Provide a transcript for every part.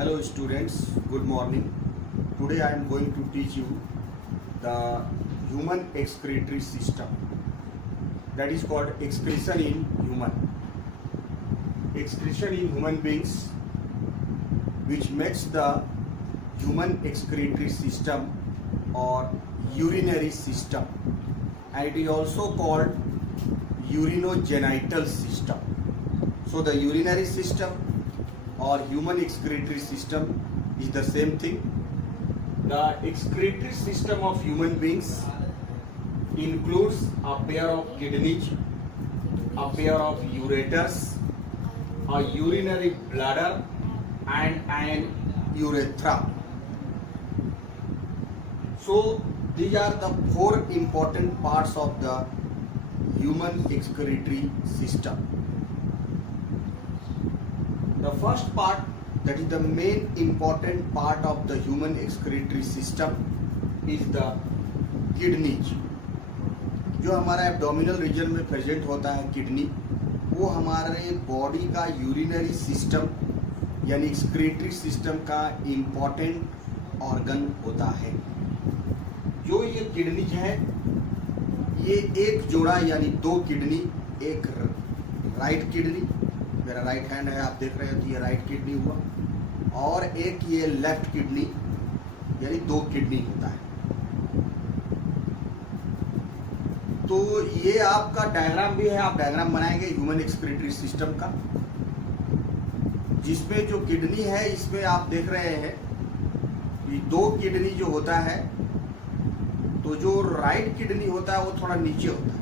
Hello students, good morning. Today I am going to teach you the human excretory system, that is called excretion in human. Excretion in human beings, which makes the human excretory system or urinary system, and it is also called urinogenital system. So the urinary system or human excretory system is the same thing. The excretory system of human beings includes a pair of kidneys, a pair of ureters, a urinary bladder, and an urethra. So these are the four important parts of the human excretory system. The first part, that is the main important part of the human excretory system, is the kidneys. जो हमारा abdominal reason में present होता है kidney, वो हमारे body का urinary system यानी excretory system का इम्पोर्टेंट ऑर्गन होता है. जो ये किडनीज है, ये एक जोड़ा यानी दो किडनी, एक राइट किडनी, मेरा राइट हैंड है, आप देख रहे हो, ये राइट किडनी हुआ, और एक ये लेफ्ट किडनी यानी दो किडनी होता है. तो ये आपका डायग्राम भी है, आप डायग्राम बनाएंगे ह्यूमन एक्सक्रीटरी सिस्टम का, जिसमें जो किडनी है इसमें आप देख रहे हैं कि दो किडनी जो होता है, तो जो राइट किडनी होता है वो थोड़ा नीचे होता है.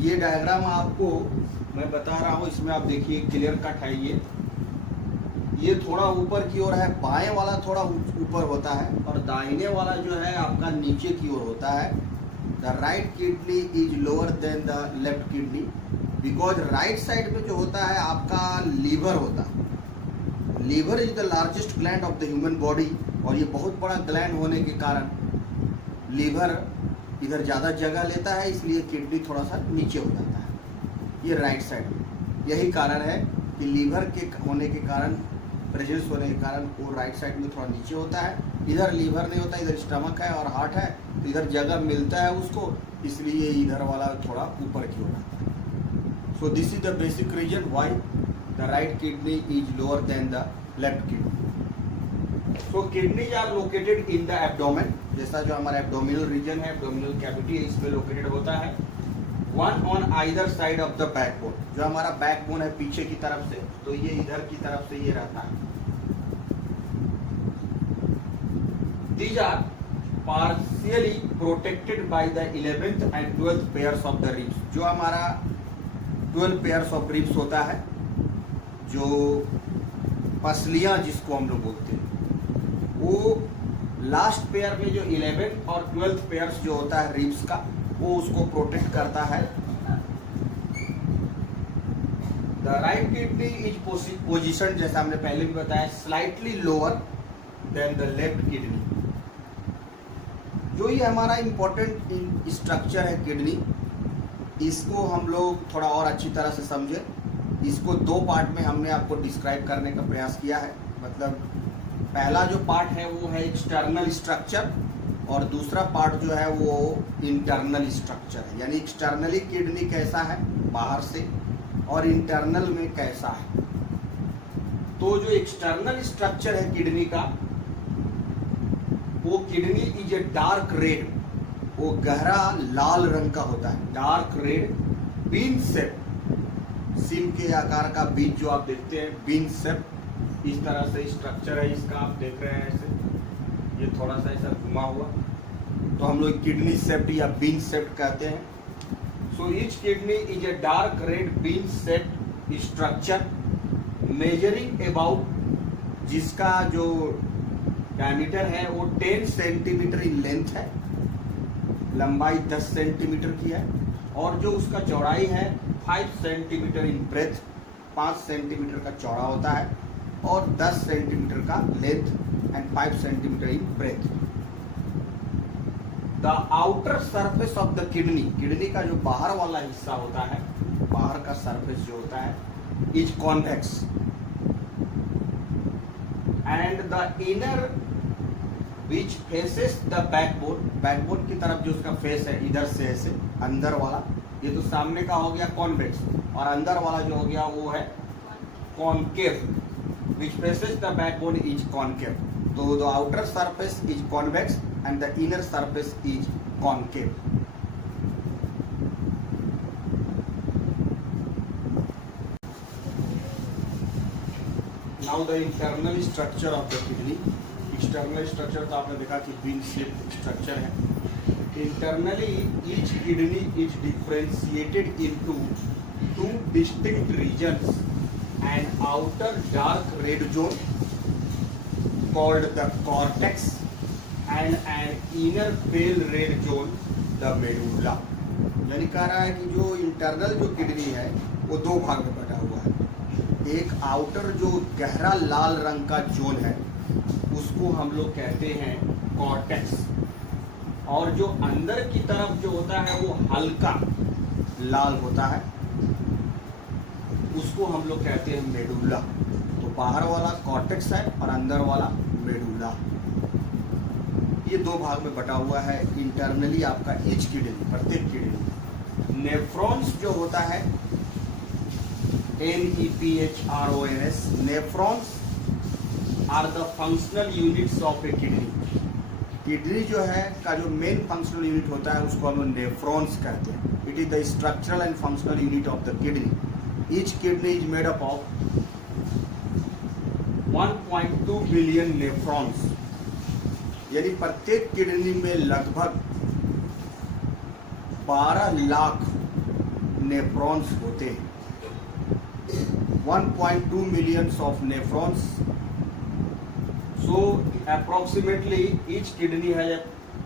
ये डायग्राम आपको मैं बता रहा हूँ, इसमें आप देखिए क्लियर कट है. ये थोड़ा ऊपर की ओर है, बाएं वाला थोड़ा ऊपर होता है और दाहिने वाला जो है आपका नीचे की ओर होता है. The right kidney is lower than the left kidney, because right side में जो होता है आपका लीवर होता है. Liver is the largest gland of the human body, और ये बहुत बड़ा ग्लैंड होने के कारण लीवर इधर ज़्यादा जगह लेता है, इसलिए किडनी थोड़ा सा नीचे हो जाता है. ये राइट साइड में यही कारण है कि लीवर के होने के कारण, प्रेजेंस होने के कारण वो राइट साइड में थोड़ा नीचे होता है. इधर लीवर नहीं होता, इधर स्टमक है और हार्ट है, तो इधर जगह मिलता है उसको, इसलिए इधर वाला थोड़ा ऊपर की ओर आता है. So this is the basic reason why the right kidney is lower than the left kidney. So kidneys are located in the abdomen, जैसा जो हमारा एब्डोमिनल रीजन है, एब्डोमिनल कैविटी है, इसमें लोकेटेड होता है. One on either side of the backbone, जो हमारा बैकबोन है पीछे की तरफ से, तो ये इधर की तरफ से ये रहता है. These are partially protected by the 11th and 12th pairs of the ribs. जो हमारा 12 pairs of ribs होता है, जो पसलियां जिसको हम लोग बोलते हैं, वो लास्ट पेयर में जो 11th और 12th पेयर्स जो होता है रिब्स का, वो उसको प्रोटेक्ट करता है. The right kidney is position, जैसा हमने पहले भी बताया, slightly lower than the left kidney. जो ये हमारा इम्पोर्टेंट स्ट्रक्चर है किडनी, इसको हम लोग थोड़ा और अच्छी तरह से समझे. इसको दो पार्ट में हमने आपको डिस्क्राइब करने का प्रयास किया है. मतलब पहला जो पार्ट है वो है एक्सटर्नल स्ट्रक्चर, और दूसरा पार्ट जो है वो इंटरनल स्ट्रक्चर है. यानी एक्सटर्नली किडनी कैसा है बाहर से, और इंटरनल में कैसा है. तो जो एक्सटर्नल स्ट्रक्चर है किडनी का, वो kidney is a dark red, वो गहरा लाल रंग का होता है, dark red, bean shape, SIM के आकार का बीज जो आप देखते हैं, बीन शेप, इस तरह से स्ट्रक्चर है इसका, आप देख रहे हैं ऐसे, ये थोड़ा सा ऐसा घुमा हुआ, तो हम लोग किडनी शेप्ड या बीन शेप्ड कहते हैं. So each kidney is a dark red bean shaped structure measuring about, जिसका जो डायमीटर है वो 10 सेंटीमीटर इन लेंथ है, लंबाई 10 सेंटीमीटर की है, और जो उसका चौड़ाई है 5 सेंटीमीटर इन ब्रेथ, 5 सेंटीमीटर का चौड़ा होता है, और 10 सेंटीमीटर का length and 5 centimetre in breadth. The outer surface of the kidney, kidney का जो बाहर वाला हिस्सा होता है, बाहर का सरफेस जो होता है, is convex. and the inner which faces the backbone, backbone की तरफ जो उसका फेस है इधर से ऐसे अंदर वाला, ये तो सामने का हो गया कॉन्वेक्स, और अंदर वाला जो हो गया वो है concave, which faces the backbone is concave. So the outer surface is convex and the inner surface is concave. Now the internal structure of the kidney. External structure तो आपने देखा कि बीन शेप स्ट्रक्चर है. Internally each kidney is differentiated into two distinct regions, an outer dark red zone called the cortex and an inner pale red zone, the medulla. यानी कह रहा है कि जो इंटरनल जो किडनी है वो दो भाग में बटा हुआ है. एक आउटर जो गहरा लाल रंग का जोन है उसको हम लोग कहते हैं कॉर्टेक्स, और जो अंदर की तरफ जो होता है वो हल्का लाल होता है उसको हम लोग कहते हैं मेडुला. तो बाहर वाला कॉर्टेक्स है और अंदर वाला मेडुला. ये दो भाग में बटा हुआ है इंटरनली आपका ईच किडनी, प्रत्येक किडनी. नेफ्रॉन्स जो होता है NEPHRONS, nephrons are the functional units of a kidney. Kidney जो है का जो मेन फंक्शनल यूनिट होता है उसको हम नेफ्रॉन्स कहते हैं. It is the structural and functional unit of the kidney. Each kidney is made up of 1.2 billion nephrons. यानी प्रत्येक किडनी में लगभग 12 लाख नेफ्रॉन्स होते हैं. 1.2 millions of nephrons. So approximately each kidney has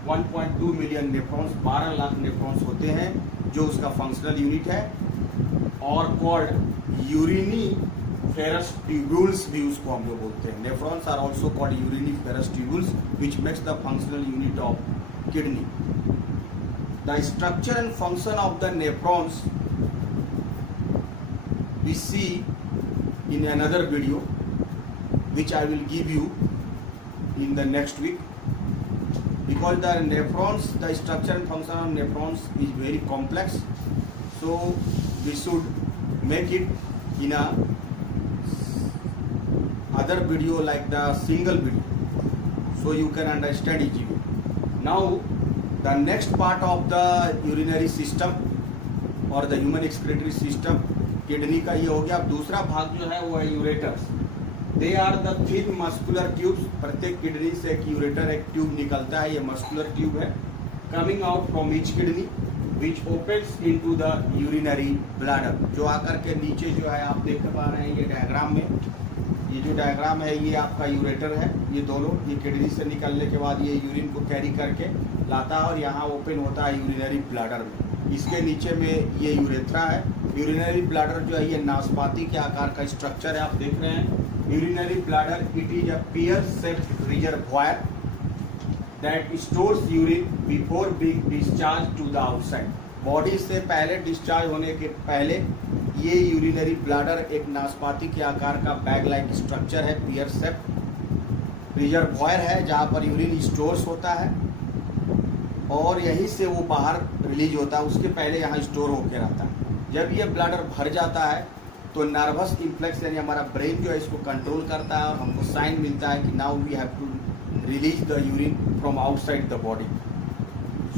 1.2 million nephrons. 12 lakh nephrons होते हैं जो उसका फंक्शनल यूनिट है, और कॉल्ड यूरिनिफेरस ट्यूब्यूल्स भी उसको हम लोग बोलते हैं. Nephrons are also called uriniferous tubules which makes the functional unit of kidney. The structure and function of the nephrons we see in another video which I will give you in the next week, because the nephrons, the structure and function of nephrons is very complex, so we should make it in a other video like the single video so you can understand easily. Now the next part of the urinary system or the human excretory system, kidney का ये हो गया. अब दूसरा भाग जो है वो है ureters. They are the thin muscular tubes. प्रत्येक किडनी से एक यूरेटर, एक ट्यूब निकलता है, ये मस्कुलर ट्यूब है, coming out from each kidney which opens into the urinary bladder. जो आकर के नीचे जो है आप देख पा रहे हैं ये डायग्राम में, ये जो डायग्राम है ये आपका यूरेटर है. ये दोनों ये किडनी से निकलने के बाद ये यूरिन को कैरी करके लाता है और यहाँ ओपन होता है यूरिनरी ब्लैडर में. इसके नीचे में ये यूरेथ्रा है. यूरिनरी ब्लैडर जो है ये नाशपाती के आकार का स्ट्रक्चर है, आप देख रहे हैं. Urinary bladder it is a pear shaped reservoir that stores urine before being discharge to the outside. Body से पहले डिस्चार्ज होने के पहले ये यूरिनरी ब्लैडर एक नाशपाती के आकार का बैग लाइक स्ट्रक्चर है, पियर शेप्ड रिजर्वॉयर है जहाँ पर यूरिन स्टोर्स होता है और यहीं से वो बाहर रिलीज होता है. उसके पहले यहाँ स्टोर होकर रहता है. जब ये ब्लैडर भर जाता है तो नर्वस इम्प्लेक्स यानी हमारा ब्रेन जो है इसको कंट्रोल करता है और हमको साइन मिलता है कि now we have to release the urine from outside the body.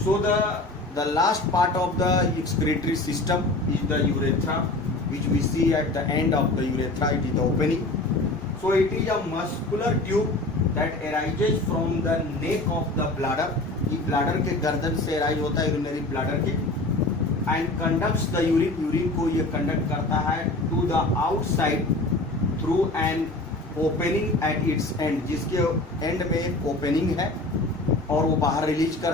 So the last part of the excretory system is the urethra which we see at the end of the urethra. It is the opening. So it is a muscular tube that arises from the neck of the bladder. ये bladder के गर्दन से arise होता है, urinary bladder के, and conducts the urine. Urine को ये conduct करता है to the outside through an opening at its end, जिसके एंड में एक ओपनिंग है और वो बाहर रिलीज कर